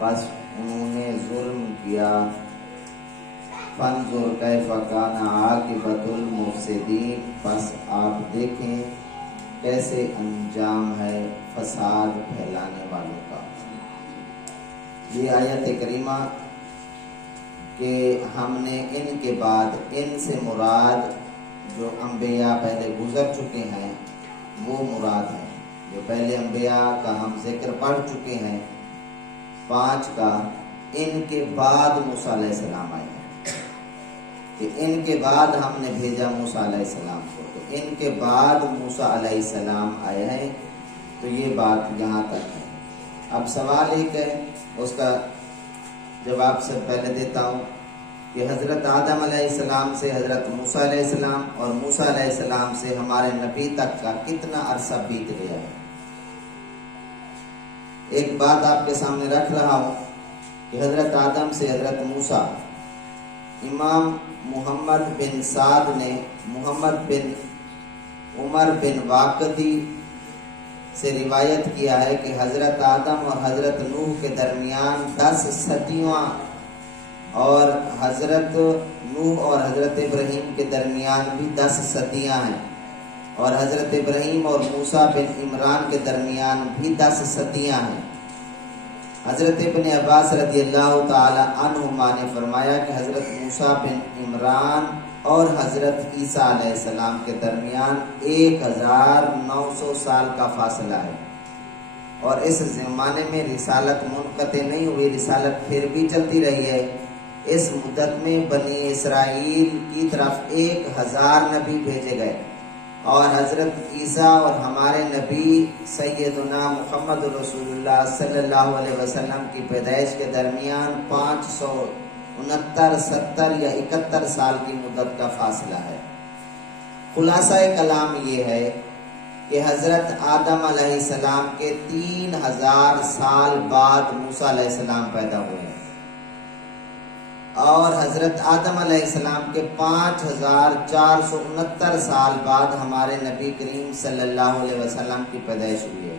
بس انہوں نے ظلم کیا۔ فانظر کیف کان عاقبۃ المفسدین، بس آپ دیکھیں کیسے انجام ہے فساد پھیلانے والوں کا۔ یہ آیت کریمہ کہ ہم نے ان کے بعد، ان سے مراد جو انبیاء پہلے گزر چکے ہیں وہ مراد ہیں۔ جو پہلے انبیاء کا ہم ذکر پڑھ چکے ہیں 5 کا، ان کے بعد موسیٰ علیہ السلام آئے ہیں کہ ان کے بعد ہم نے بھیجا موسیٰ علیہ السلام کو، تو ان کے بعد موسیٰ علیہ السلام آئے ہیں۔ تو یہ بات یہاں تک ہے۔ اب سوال ایک ہے، اس کا جواب سے پہلے دیتا ہوں کہ حضرت آدم علیہ السلام سے حضرت موسیٰ علیہ السلام اور موسیٰ علیہ السلام سے ہمارے نبی تک کا کتنا عرصہ بیت گیا ہے۔ ایک بات آپ کے سامنے رکھ رہا ہوں کہ حضرت آدم سے حضرت موسیٰ، امام محمد بن سعد نے محمد بن عمر بن واقدی سے روایت کیا ہے کہ حضرت آدم اور حضرت نوح کے درمیان 10 صدیاں اور حضرت نوح اور حضرت ابراہیم کے درمیان بھی 10 صدیاں ہیں، اور حضرت ابراہیم اور موسیٰ بن عمران کے درمیان بھی 10 صدیاں ہیں۔ حضرت ابن عباس رضی اللہ تعالی عنہما نے فرمایا کہ حضرت موسیٰ بن عمران اور حضرت عیسیٰ علیہ السلام کے درمیان 1900 سال کا فاصلہ ہے، اور اس زمانے میں رسالت منقطع نہیں ہوئی، رسالت پھر بھی چلتی رہی ہے۔ اس مدت میں بنی اسرائیل کی طرف 1000 نبی بھیجے گئے، اور حضرت عیسیٰ اور ہمارے نبی سیدنا محمد رسول اللہ صلی اللہ علیہ وسلم کی پیدائش کے درمیان 569 70 یا 71 سال کی مدت کا فاصلہ ہے۔ خلاصہ کلام یہ ہے کہ حضرت آدم علیہ السلام کے 3000 سال بعد موسیٰ علیہ السلام پیدا ہوئے ہیں، اور حضرت آدم علیہ السلام کے 5469 سال بعد ہمارے نبی کریم صلی اللہ علیہ وسلم کی پیدائش ہوئی ہے۔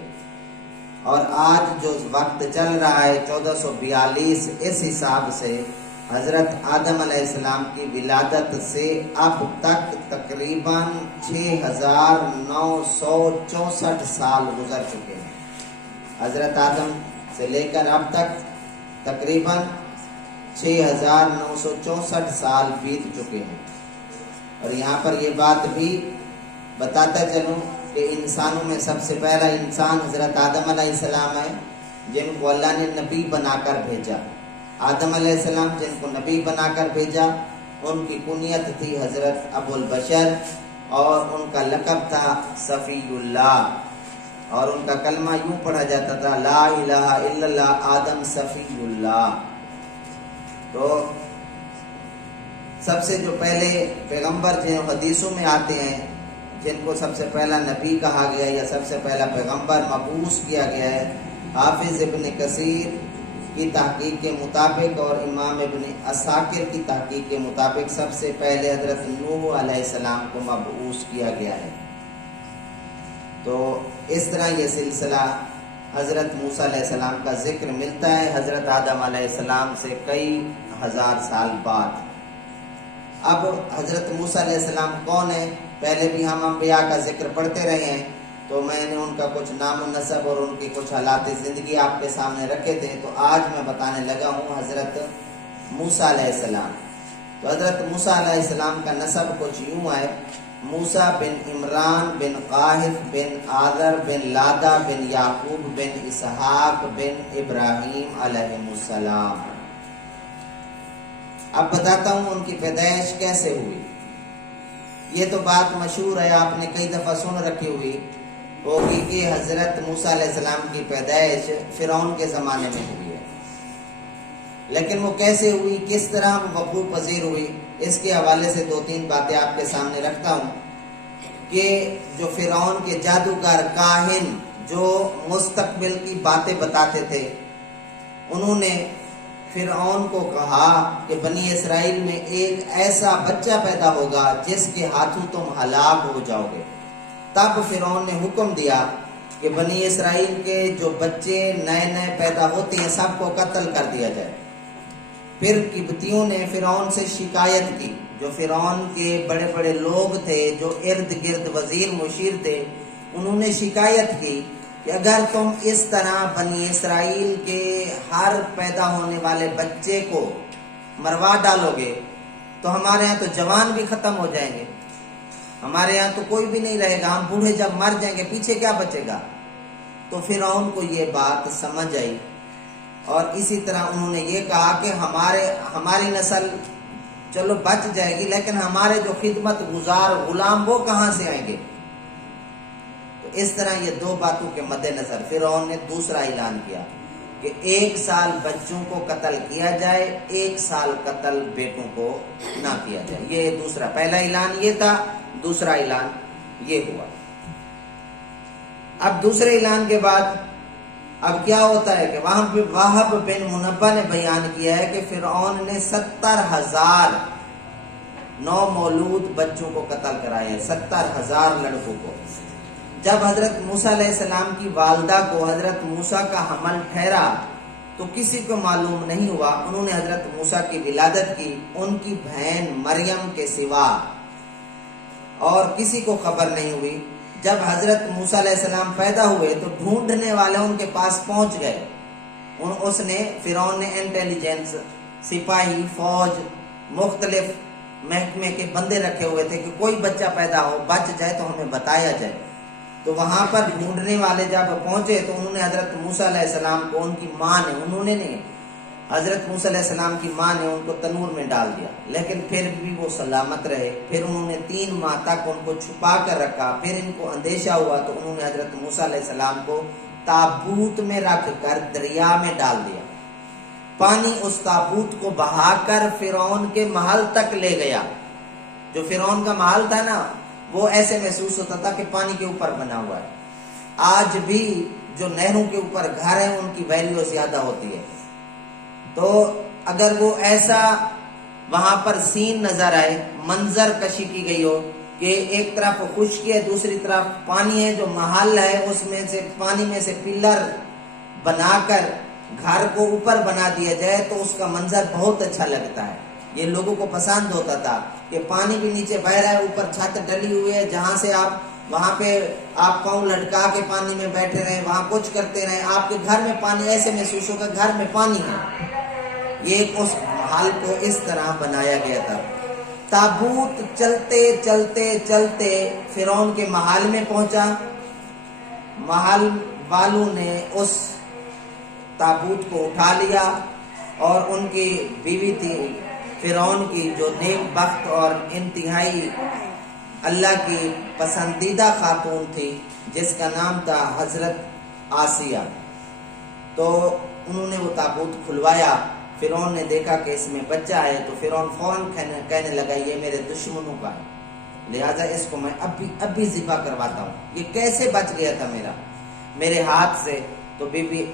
اور آج جو وقت چل رہا ہے 1442، اس حساب سے حضرت آدم علیہ السلام کی ولادت سے اب تک تقریباً 6964 سال گزر چکے ہیں۔ حضرت آدم سے لے کر اب تک تقریباً 6964 سال بیت چکے ہیں۔ اور یہاں پر یہ بات بھی بتاتا چلوں کہ انسانوں میں سب سے پہلا انسان حضرت آدم علیہ السلام ہے، جن کو اللہ نے نبی بنا کر بھیجا۔ آدم علیہ السلام جن کو نبی بنا کر بھیجا، ان کی کنیت تھی حضرت ابو البشر، اور ان کا لقب تھا صفی اللہ، اور ان کا کلمہ یوں پڑھا جاتا تھا، لا الہ الا اللہ آدم صفی اللہ۔ تو سب سے جو پہلے پیغمبر جو حدیثوں میں آتے ہیں، جن کو سب سے پہلا نبی کہا گیا یا سب سے پہلا پیغمبر مبعوث کیا گیا ہے، حافظ ابن کثیر کی تحقیق کے مطابق اور امام ابن عساکر کی تحقیق کے مطابق سب سے پہلے حضرت نوح علیہ السلام کو مبعوث کیا گیا ہے۔ تو اس طرح یہ سلسلہ حضرت موسیٰ علیہ السلام کا ذکر ملتا ہے حضرت آدم علیہ السلام سے کئی ہزار سال بعد۔ اب حضرت موسیٰ علیہ السلام کون ہے؟ پہلے بھی ہم انبیاء کا ذکر پڑھتے رہے ہیں، تو میں نے ان کا کچھ نام و نسب اور ان کی کچھ حالات زندگی آپ کے سامنے رکھے تھے، تو آج میں بتانے لگا ہوں حضرت موسیٰ علیہ السلام۔ تو حضرت موسیٰ علیہ السلام کا نسب کچھ یوں ہے، موسیٰ بن عمران بن قاہث بن آذر بن لادہ بن یعقوب بن اسحاق بن ابراہیم علیہ السلام۔ اب بتاتا ہوں ان کی پیدائش کیسے ہوئی۔ یہ تو بات مشہور ہے، آپ نے کئی دفعہ سن رکھی ہوئی ہوگی کہ حضرت موسیٰ علیہ السلام کی پیدائش فرعون کے زمانے میں ہوئی ہے، لیکن وہ کیسے ہوئی، کس طرح وقوع پذیر ہوئی، اس کے حوالے سے 2-3 باتیں آپ کے سامنے رکھتا ہوں کہ جو فرعون کے جادوگر کاہن جو مستقبل کی باتیں بتاتے تھے، انہوں نے فرعون کو کہا کہ بنی اسرائیل میں ایک ایسا بچہ پیدا ہوگا جس کے ہاتھوں تم ہلاک ہو جاؤ گے۔ تب فرعون نے حکم دیا کہ بنی اسرائیل کے جو بچے نئے نئے پیدا ہوتے ہیں سب کو قتل کر دیا جائے۔ پھر قبطیوں نے فرعون سے شکایت کی، جو فرعون کے بڑے بڑے لوگ تھے، جو ارد گرد وزیر مشیر تھے، انہوں نے شکایت کی کہ اگر تم اس طرح بنی اسرائیل کے ہر پیدا ہونے والے بچے کو مروا ڈالو گے تو ہمارے ہاں تو جوان بھی ختم ہو جائیں گے، ہمارے یہاں تو کوئی بھی نہیں رہے گا، ہم بوڑھے جب مر جائیں گے پیچھے کیا بچے گا۔ تو فرعون کو یہ بات سمجھ آئی، اور اسی طرح انہوں نے یہ کہا کہ ہماری نسل چلو بچ جائے گی، لیکن ہمارے جو خدمت گزار غلام وہ کہاں سے آئیں گے۔ تو اس طرح یہ دو باتوں کے مد نظر فرعون نے دوسرا اعلان کیا کہ 1 سال بچوں کو قتل کیا جائے، 1 سال قتل بیٹوں کو نہ کیا جائے۔ یہ دوسرا، پہلا اعلان یہ تھا، دوسرا اعلان یہ ہوا۔ اب دوسرے اعلان کے بعد اب کیا ہوتا ہے کہ وہاں پہ وہب بن منبہ نے بیان کیا ہے کہ فرعون نے 70,000 نومولود بچوں کو قتل کرائے ہیں، 70,000 لڑکوں کو۔ جب حضرت موسیٰ علیہ السلام کی والدہ کو حضرت موسیٰ کا حمل ٹھہرا تو کسی کو معلوم نہیں ہوا، انہوں نے حضرت موسیٰ کی ولادت کی، ان کی بہن مریم کے سوا اور کسی کو خبر نہیں ہوئی۔ جب حضرت موسیٰ علیہ السلام پیدا ہوئے تو ڈھونڈنے والے ان کے پاس پہنچ گئے، اس نے فرعون نے انٹیلیجنس، سپاہی، فوج، مختلف محکمے کے بندے رکھے ہوئے تھے کہ کوئی بچہ پیدا ہو بچ جائے تو ہمیں بتایا جائے۔ تو وہاں پر ڈھونڈنے والے جب پہنچے تو انہوں نے حضرت موسیٰ علیہ السلام کو، ان کی ماں نے، انہوں نے نہیں، حضرت موسیٰ علیہ السلام کی ماں نے ان کو تنور میں ڈال دیا، لیکن پھر بھی وہ سلامت رہے۔ پھر انہوں نے 3 ماہ تک ان کو چھپا کر رکھا، پھر ان کو اندیشہ ہوا تو انہوں نے حضرت موسیٰ علیہ السلام کو تابوت میں رکھ کر دریا میں ڈال دیا۔ پانی اس تابوت کو بہا کر فرعون کے محل تک لے گیا۔ جو فرعون کا محل تھا نا، وہ ایسے محسوس ہوتا تھا کہ پانی کے اوپر بنا ہوا ہے۔ آج بھی جو نہروں کے اوپر گھر ہیں ان کی ویلیو زیادہ ہوتی ہے۔ تو اگر وہ ایسا وہاں پر سین نظر آئے، منظر کشی کی گئی ہو کہ ایک طرف خشکی ہے دوسری طرف پانی ہے، جو محل ہے اس میں سے پانی میں سے پلر بنا کر گھر کو اوپر بنا دیا جائے تو اس کا منظر بہت اچھا لگتا ہے، یہ لوگوں کو پسند ہوتا تھا کہ پانی بھی نیچے بہ رہا ہے، اوپر چھت ڈلی ہوئی ہے، جہاں سے آپ وہاں پہ آپ پاؤں لٹکا کے پانی میں بیٹھے رہیں، وہاں کچھ کرتے رہیں، آپ کے گھر میں پانی ایسے محسوس ہوگا گھر میں پانی ہے۔ یہ اس محل کو اس طرح بنایا گیا تھا۔ تابوت چلتے چلتے چلتے فرعون کے محل میں پہنچا، محل والوں نے اس تابوت کو اٹھا لیا، اور ان کی بیوی تھی فرعون کی جو نیک بخت اور انتہائی اللہ کی پسندیدہ خاتون تھی، جس کا نام تھا حضرت آسیہ۔ تو انہوں نے وہ تابوت کھلوایا، فرعون نے دیکھا کہ اس میں بچہ ہے تو فرعون فوراً کہنے لگا یہ میرے دشمنوں کا ہے، لہٰذا اس کو میں اب بھی ذبح کرواتا ہوں۔ یہ کیسے بچ گیا تھا میرے ہاتھ سے؟ تو بی بی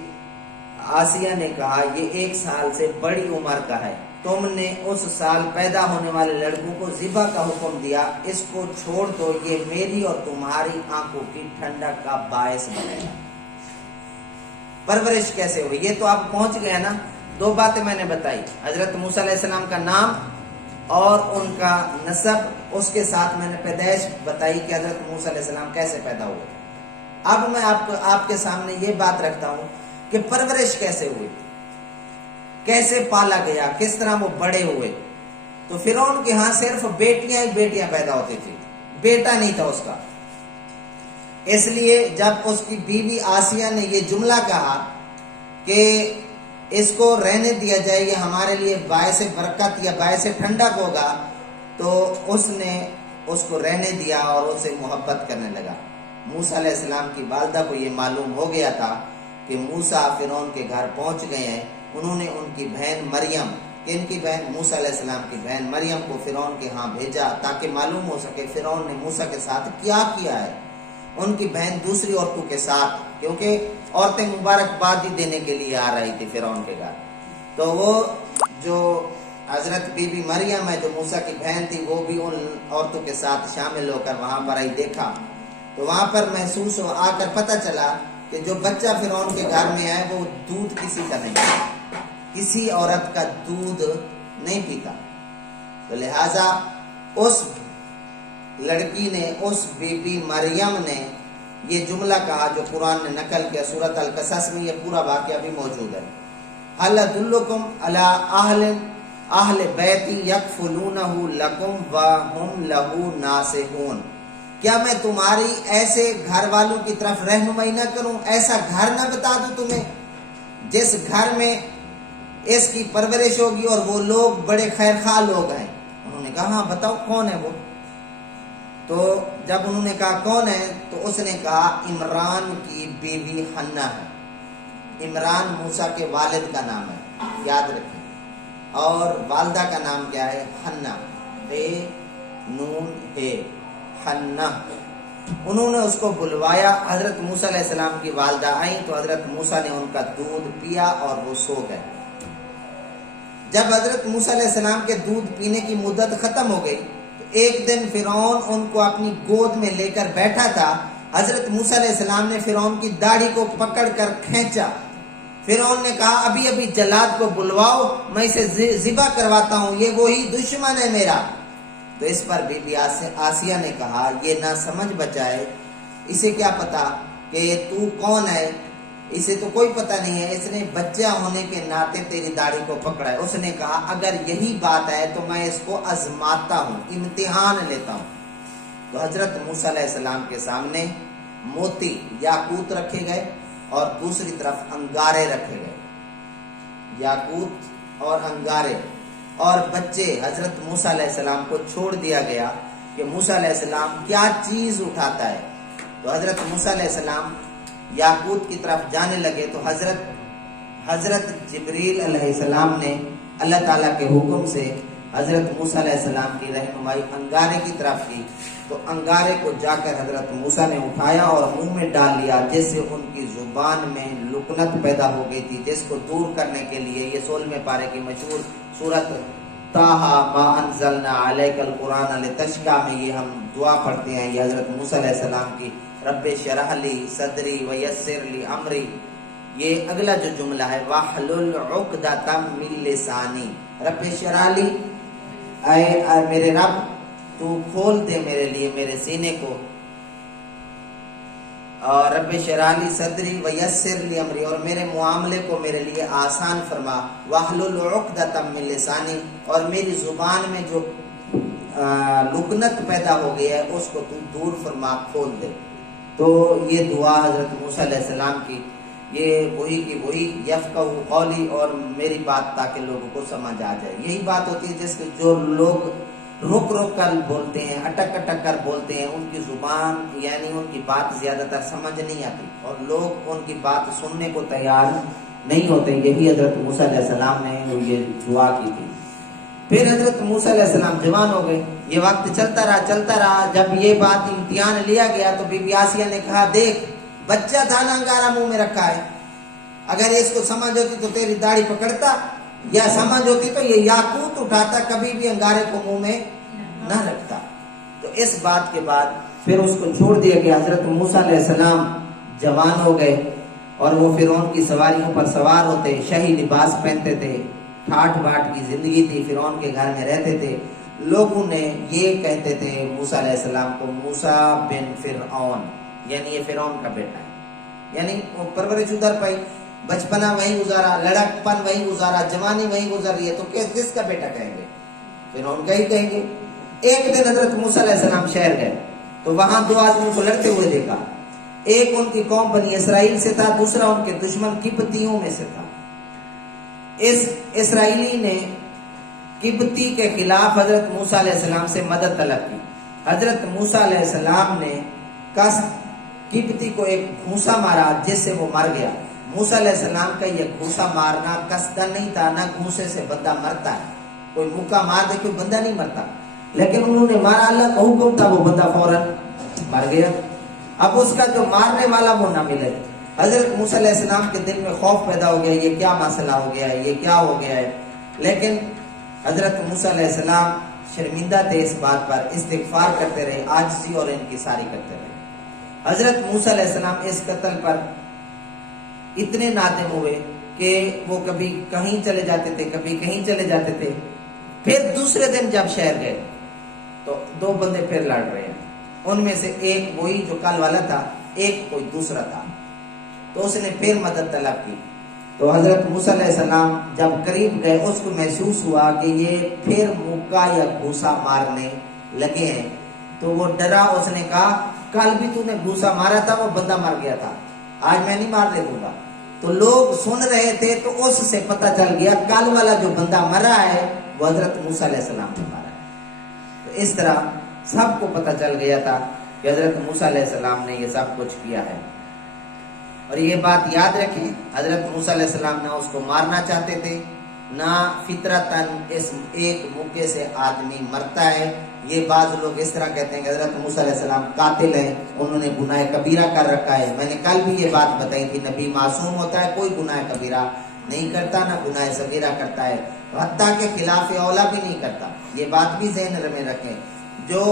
آسیہ نے کہا یہ 1 سال سے بڑی عمر کا ہے، تم نے اس سال پیدا ہونے والے لڑکوں کو ذبح کا حکم دیا، اس کو چھوڑ دو، یہ میری اور تمہاری آنکھوں کی ٹھنڈک کا باعث بنے گا۔ پرورش کیسے ہوئی؟ یہ تو آپ پہنچ گئے نا۔ 2 باتیں میں نے بتائی، حضرت موسیٰ علیہ السلام کا نام اور ان کا نسب، اس کے ساتھ میں نے پیدائش بتائی کہ حضرت موسیٰ علیہ السلام کیسے پیدا ہوئے۔ اب میں آپ کے سامنے یہ بات رکھتا ہوں کہ پرورش کیسے ہوئی، کیسے پالا گیا، کس طرح وہ بڑے ہوئے۔ تو فرعون کے ہاں صرف بیٹیاں ہی بیٹیاں پیدا ہوتی تھی، بیٹا نہیں تھا اس کا۔ اس لیے جب اس کی بیوی آسیہ نے یہ جملہ کہا کہ اس کو رہنے دیا جائے، یہ ہمارے لیے باعث برکت یا باعث ٹھنڈک ہوگا، تو اس نے اس کو رہنے دیا اور اسے محبت کرنے لگا۔ موسیٰ علیہ السلام کی والدہ کو یہ معلوم ہو گیا تھا کہ موسیٰ فرعون کے گھر پہنچ گئے ہیں۔ انہوں نے ان کی بہن مریم، ان کی بہن موسیٰ علیہ السلام کی بہن مریم کو فرعون کے ہاں بھیجا تاکہ معلوم ہو سکے فرعون نے موسیٰ کے ساتھ کیا کیا ہے۔ ان کی بہن دوسری عورتوں کے ساتھ، کیونکہ عورتیں مبارکبادی دینے کے لیے آ رہی تھی فرعون کے گھر، تو وہ جو حضرت بی بی مریم ہے جو موسیٰ کی بہن تھی، وہ بھی ان عورتوں کے ساتھ شامل ہو کر وہاں پر آئی۔ دیکھا تو وہاں پر محسوس ہو آ کر پتہ چلا کہ جو بچہ فرعون کے گھر میں ہے وہ دودھ کسی کا نہیں، کسی عورت کا دودھ نہیں پیتا. تو لہذا اس لڑکی نے، اس بی بی مریم نے یہ جملہ کہا جو قرآن نے نقل کیا سورۃ القصص میں. یہ پورا واقعہ بھی موجود ہے. هل ادلکم علی اہل بیت یکفلونہ لکم وہم لہ ناصحون. کیا میں تمہاری ایسے گھر والوں کی طرف رہنمائی نہ کروں، ایسا گھر نہ بتا دوں تمہیں جس گھر میں اس کی پرورش ہوگی اور وہ لوگ بڑے خیر خواہ لوگ ہیں. انہوں نے کہا ہاں بتاؤ کون ہے وہ. تو جب انہوں نے کہا کون ہے تو اس نے کہا عمران کی بیوی حنہ ہے. عمران موسیٰ کے والد کا نام ہے، یاد رکھیں. اور والدہ کا نام کیا ہے؟ حنہ، بے نون ہے، حنہ. انہوں نے اس کو بلوایا. حضرت موسیٰ علیہ السلام کی والدہ آئیں تو حضرت موسیٰ نے ان کا دودھ پیا اور وہ سو گئے. جب حضرت موسیٰ علیہ السلام کے دودھ پینے کی مدت ختم ہو گئی تو ایک دن فرعون ان کو اپنی گود میں لے کر بیٹھا تھا. حضرت موسیٰ علیہ السلام نے فرعون کی داڑھی کو پکڑ کر کھینچا. فرعون نے کہا ابھی ابھی جلاد کو بلواؤ، میں اسے ذبح کرواتا ہوں، یہ وہی دشمن ہے میرا. تو اس پر بی بی آسیہ نے کہا یہ نہ سمجھ بچا ہے، اسے کیا پتا کہ تو کون ہے، اسے تو کوئی پتہ نہیں ہے، اس نے بچہ ہونے کے ناطے تیری داڑھی کو پکڑا ہے. اس نے کہا اگر یہی بات ہے تو میں اس کو آزماتا ہوں، امتحان لیتا ہوں. تو حضرت موسیٰ علیہ السلام کے سامنے موتی یاقوت رکھے گئے اور دوسری طرف انگارے رکھے گئے، یاقوت اور انگارے. اور بچے حضرت موسیٰ علیہ السلام کو چھوڑ دیا گیا کہ موسیٰ علیہ السلام کیا چیز اٹھاتا ہے. تو حضرت موسیٰ علیہ السلام یاقوت کی طرف جانے لگے تو حضرت جبریل علیہ السلام نے اللہ تعالیٰ کے حکم سے حضرت موسیٰ علیہ السلام کی رہنمائی انگارے کی طرف کی. تو انگارے کو جا کر حضرت موسیٰ نے اٹھایا اور منہ میں ڈال لیا، جس سے ان کی زبان میں لکنت پیدا ہو گئی تھی، جس کو دور کرنے کے لیے یہ 16ویں پارے کی مشہور سورت طٰہٰ ما انزلنا علیک القرآن لتشقیٰ میں یہ ہم دعا پڑھتے ہیں. یہ حضرت موسیٰ علیہ السلام کی رب اشرح لی صدری ویسر لی امری. یہ اگلا جو جملہ ہے واحلل عقدۃ من لسانی، رب اشرح لی، اے میرے رب تو کھول دے میرے لیے میرے سینے کو، اور رب اشرح لی صدری ویسر لی امری، اور میرے معاملے کو میرے لیے آسان فرما. واحلل عقدۃ من لسانی، اور میری زبان میں جو لکنت پیدا ہو گئی ہے اس کو تو دور فرما، کھول دے. تو یہ دعا حضرت موسیٰ علیہ السلام کی، یہ وہی کی وہی یفقہ قولی، اور میری بات تاکہ لوگوں کو سمجھ آ جائے. یہی بات ہوتی ہے جس کے جو لوگ رک رک کر بولتے ہیں، اٹک اٹک کر بولتے ہیں، ان کی زبان یعنی ان کی بات زیادہ تر سمجھ نہیں آتی اور لوگ ان کی بات سننے کو تیار نہیں ہوتے. یہی حضرت موسیٰ علیہ السلام نے یہ دعا کی تھی. پھر حضرت موسیٰ علیہ السلام جوان ہو گئے. یہ وقت چلتا رہا. جب یہ بات امتحان لیا گیا تو بی بی آسیہ نے کہا دیکھ بچہ تھا نا انگارہ منہ میں رکھا ہے، اگر اس کو سمجھ ہوتی تو تیری داڑھی پکڑتا، یا سمجھ ہوتی تو یہ یاقوت اٹھاتا، کبھی بھی انگارے کو منہ میں نہ رکھتا. تو اس بات کے بعد پھر اس کو چھوڑ دیا گیا. حضرت موسیٰ علیہ السلام جوان ہو گئے اور وہ فرعون کی سواریوں پر سوار ہوتے، شاہی لباس پہنتے تھے، ٹھاٹ باٹ کی زندگی تھی، فرعون کے گھر میں رہتے تھے. لوگوں نے یہ کہتے تھے موسیٰ علیہ السلام کو موسیٰ بن فرعون، یعنی یہ فرعون کا بیٹا ہے. یعنی پرورش ادھر پائی، بچپنا وہیں گزارا، لڑکپن وہیں گزارا، جوانی وہیں گزر رہی ہے، تو کس کا بیٹا کہیں گے؟ فرعون کا ہی کہیں گے. ایک دن حضرت موسیٰ علیہ السلام شہر گئے تو وہاں دو آدمیوں کو لڑتے ہوئے دیکھا. ایک ان کی قوم بنی اسرائیل سے تھا، دوسرا ان کے دشمن قبطیوں میں سے تھا. اس اسرائیلی نے قبطی کے خلاف حضرت موسیٰ علیہ السلام سے مدد طلب کی. حضرت موسیٰ علیہ السلام نے قبطی کو ایک گھونسا مارا جس سے وہ مر گیا. موسیٰ علیہ السلام کا یہ گھونسا مارنا قصدن نہیں تھا، نہ گھونسے سے بندہ مرتا ہے، کوئی مکہ مار دے کوئی بندہ نہیں مرتا، لیکن انہوں نے مارا، اللہ کا حکم تھا، وہ بندہ فوراً مر گیا. اب اس کا جو مارنے والا وہ نہ ملے. حضرت موسیٰ علیہ السلام کے دل میں خوف پیدا ہو گیا، یہ کیا مسئلہ ہو گیا ہے، یہ کیا ہو گیا ہے. لیکن حضرت موسیٰ علیہ السلام شرمندہ تھے اس بات پر، استغفار کرتے رہے، عاجزی اور انکساری کرتے رہے. حضرت موسیٰ علیہ السلام اس قتل پر اتنے نادم ہوئے کہ وہ کبھی کہیں چلے جاتے تھے، کبھی کہیں چلے جاتے تھے. پھر دوسرے دن جب شہر گئے تو دو بندے پھر لڑ رہے ہیں. ان میں سے ایک وہی جو کل والا تھا، ایک کوئی دوسرا تھا. تو اس نے پھر مدد طلب کی. تو حضرت موسیٰ علیہ السلام جب قریب گئے اس کو محسوس ہوا کہ یہ پھر مکہ یا گھوسا مارنے لگے ہیں. تو وہ ڈرا. اس نے کہا کل بھی تو نے گھوسا مارا تھا، وہ بندہ مر گیا تھا، آج میں نہیں مارنے دوں گا. تو لوگ سن رہے تھے تو اس سے پتہ چل گیا کل والا جو بندہ مرا ہے وہ حضرت موسیٰ علیہ السلام نے مارا ہے. تو اس طرح سب کو پتہ چل گیا تھا کہ حضرت موسیٰ علیہ السلام نے یہ سب کچھ کیا ہے. اور یہ بات یاد رکھیں، حضرت موسیٰ علیہ السلام نہ اس کو مارنا چاہتے تھے، نہ فطرتاً اس ایک موقع سے آدمی مرتا ہے. یہ بعض لوگ اس طرح کہتے ہیں کہ حضرت موسیٰ علیہ السلام قاتل ہیں، انہوں نے گناہ کبیرہ کر رکھا ہے. میں نے کل بھی یہ بات بتائی تھی، نبی معصوم ہوتا ہے، کوئی گناہ کبیرہ نہیں کرتا، نہ گناہ صغیرہ کرتا ہے، حتیٰ کہ خلاف اولا بھی نہیں کرتا. یہ بات بھی ذہن میں رکھیں. جو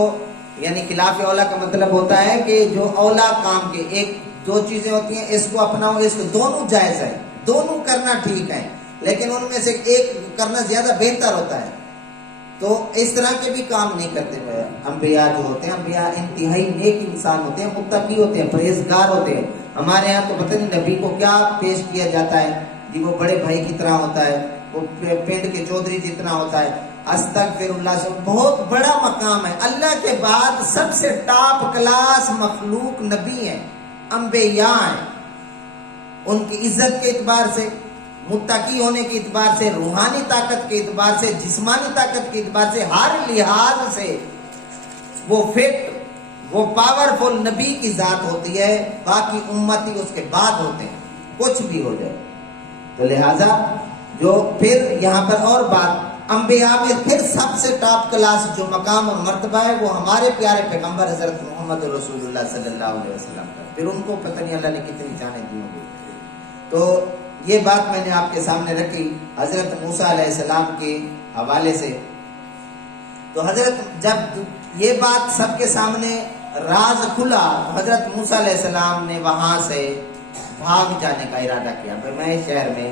یعنی خلاف اولا کا مطلب ہوتا ہے کہ جو اولا کام کے ایک دو چیزیں ہوتی ہیں، اس کو اپناؤ، اس کو دونوں جائز ہے، دونوں کرنا ٹھیک ہے، لیکن ان میں سے ایک کرنا زیادہ بہتر ہوتا ہے. تو اس طرح کے بھی کام نہیں کرتے ہوئے انبیاء جو ہوتے ہیں، انبیاء انتہائی نیک انسان ہوتے ہیں، متقی ہوتے ہیں، پرہیزگار ہوتے ہیں. ہمارے ہاں تو پتہ نہیں نبی کو کیا پیش کیا جاتا ہے جی، وہ بڑے بھائی کی طرح ہوتا ہے، وہ پنڈ کے چودھری جتنا ہوتا ہے. استغفر اللہ سے بہت بڑا مقام ہے. اللہ کے بعد سب سے ٹاپ کلاس مخلوق نبی ہیں، انبیاء ہیں. ان کی عزت کے اعتبار سے، متقی ہونے کے اعتبار سے، روحانی طاقت کے اعتبار سے، جسمانی طاقت کے اعتبار سے، ہر لحاظ سے وہ فٹ، وہ پاورفل نبی کی ذات ہوتی ہے. باقی امتی اس کے بعد ہوتے ہیں، کچھ بھی ہو جائے. تو لہذا جو پھر یہاں پر اور بات، انبیاء میں پھر سب سے ٹاپ کلاس جو مقام اور مرتبہ ہے وہ ہمارے پیارے پیغمبر حضرت محمد رسول اللہ صلی اللہ علیہ وسلم کا. پھر ان کو پتہ نہیں اللہ نے کتنی جانیں دی ہوں گی. تو یہ بات میں نے آپ کے سامنے رکھی حضرت موسیٰ علیہ السلام کے حوالے سے. تو حضرت جب یہ بات سب کے سامنے راز کھلا، حضرت موسیٰ علیہ السلام نے وہاں سے بھاگ جانے کا ارادہ کیا، میں اس شہر میں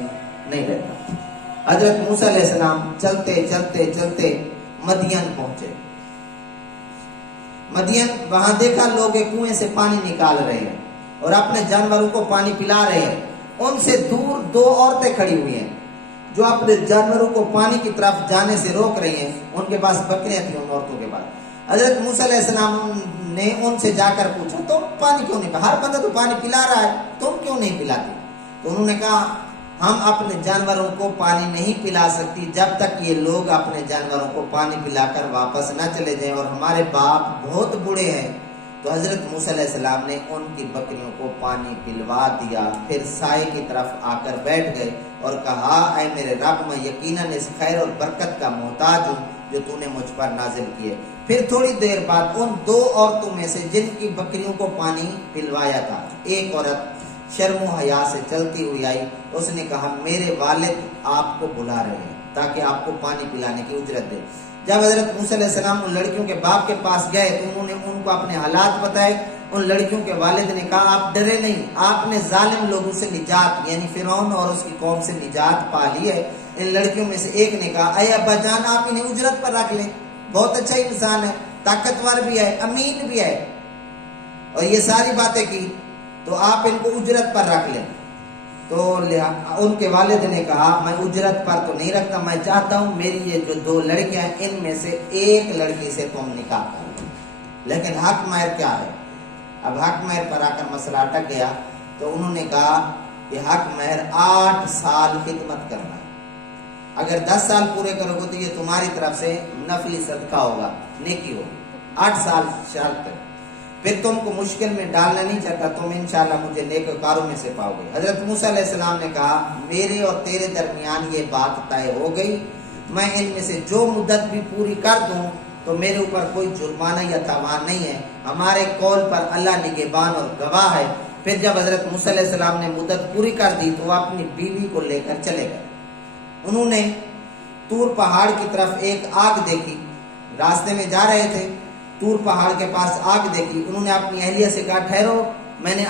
نہیں رہتا. حضرت موسیٰ علیہ السلام چلتے چلتے چلتے مدین پہنچے. مدین وہاں دیکھا لوگ ایک کنویں سے پانی نکال رہے ہیں اور اپنے جانوروں کو پانی پلا رہے ہیں. ان سے دور دو عورتیں کھڑی ہوئی ہیں جو اپنے جانوروں کو پانی کی طرف جانے سے روک رہی ہیں. ان کے پاس بکریاں تھیں ان عورتوں کے پاس. حضرت موسیٰ علیہ السلام نے ان سے جا کر پوچھا تم پانی کیوں نہیں، ہر بندہ تو پانی پلا رہا ہے، تم کیوں نہیں پلاتی؟ تو انہوں نے کہا ہم اپنے جانوروں کو پانی نہیں پلا سکتی جب تک یہ لوگ اپنے جانوروں کو پانی پلا کر واپس نہ چلے جائیں، اور ہمارے باپ بہت بوڑھے ہیں. تو حضرت موسیٰ علیہ السلام نے ان کی بکریوں کو پانی پلوا دیا، پھر سائے کی طرف آ کر بیٹھ گئے اور کہا اے میرے رب، میں یقیناً اس خیر اور برکت کا محتاج ہوں جو تو نے مجھ پر نازل کیے. پھر تھوڑی دیر بعد ان دو عورتوں میں سے جن کی بکریوں کو پانی پلوایا تھا، ایک عورت شرم و حیا سے چلتی ہوئی آئی. اس نے کہا میرے والد آپ کو بلا رہے ہیں تاکہ آپ کو پانی پلانے کی اجرت دے. جب حضرت موسیٰ علیہ السلام ان لڑکیوں کے باپ کے پاس گئے تو انہوں نے ان کو اپنے حالات بتائے. ان لڑکیوں کے والد نے کہا آپ ڈرے نہیں، آپ نے ظالم لوگوں سے نجات یعنی فرعون اور اس کی قوم سے نجات پا لی ہے. ان لڑکیوں میں سے ایک نے کہا اے ابا جان آپ انہیں اجرت پر رکھ لیں، بہت اچھا انسان ہے، طاقتور بھی ہے، امین بھی ہے، اور یہ ساری باتیں کی، تو آپ ان کو اجرت پر رکھ لیں. تو ان کے والد نے کہا میں اجرت پر تو نہیں رکھتا، میں چاہتا ہوں میری یہ جو دو لڑکیاں ہیں ان میں سے ایک لڑکی سے تم نکاح کر لو، لیکن حق مہر کیا ہے؟ اب حق مہر پر آ کر مسئلہ اٹک گیا. تو انہوں نے کہا کہ حق مہر 8 سال خدمت کرنا ہے، اگر 10 سال پورے کرو گے تو یہ تمہاری طرف سے نفلی صدقہ ہوگا، نیکی ہوگی. 8 سال شرط ہے. پھر تم کو مشکل میں ڈالنا نہیں چاہتا، تم انشاءاللہ مجھے نیک کاروں میں سے پاؤ گے. حضرت موسیٰ علیہ السلام نے کہا میرے اور تیرے درمیان یہ بات طے ہو گئی، میں ان میں سے جو مدت بھی پوری کر دوں تو میرے اوپر کوئی جرمانہ یا تاوان نہیں ہے، ہمارے قول پر اللہ نگہبان اور گواہ ہے. پھر جب حضرت موسیٰ علیہ السلام نے مدت پوری کر دی تو وہ اپنی بیوی کو لے کر چلے گئے. انہوں نے طور پہاڑ کی طرف ایک آگ دیکھی، راستے میں جا رہے تھے طور پہاڑ کے پاس آگ دیکھی، انہوں نے اپنی اہلیہ سے کہا ٹھہرو، میں نے